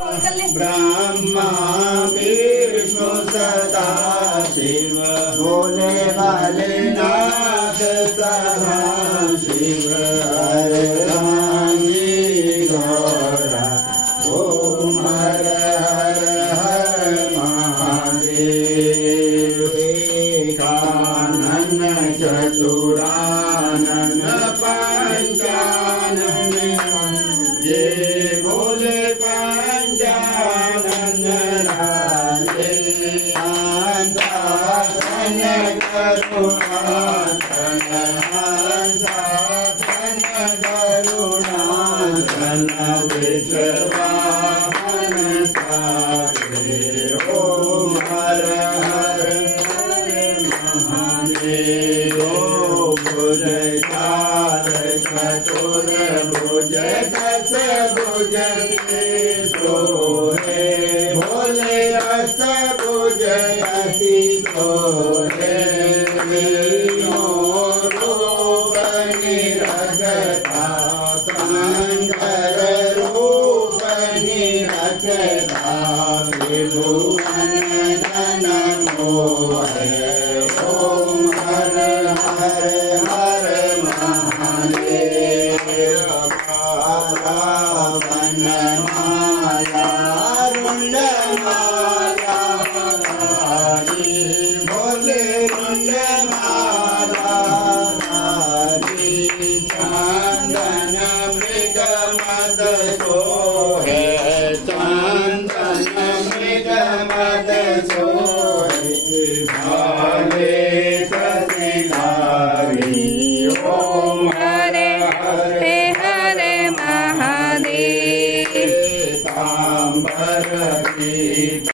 ब्रह्मा विष्णु सदा शिव भोले भाले नाथ सदा शिव हर रानी गौरा ओम हर हर हर महादेव एकानन चतुरानन पंचानन ये भोले पंचानन राधे हंसाधन करुणाधन हंसाधन करुणाधन विश्वाहन सारे ओम हर हर महादेव भुज चार चतुर भुज दस भुज सोहे भोले अस भुज अति सोहे रूप निरखता शंकर रूप निरखता त्रिभुवन धन मोहे ओम हर हर हर महादेव वन माला रुंड माला भोले रुंड माला चंदन मृग मद सोहे चंदन मृग मद सोहे भाले ससिधारी ओम हरे हरे हरे महादेव तांबर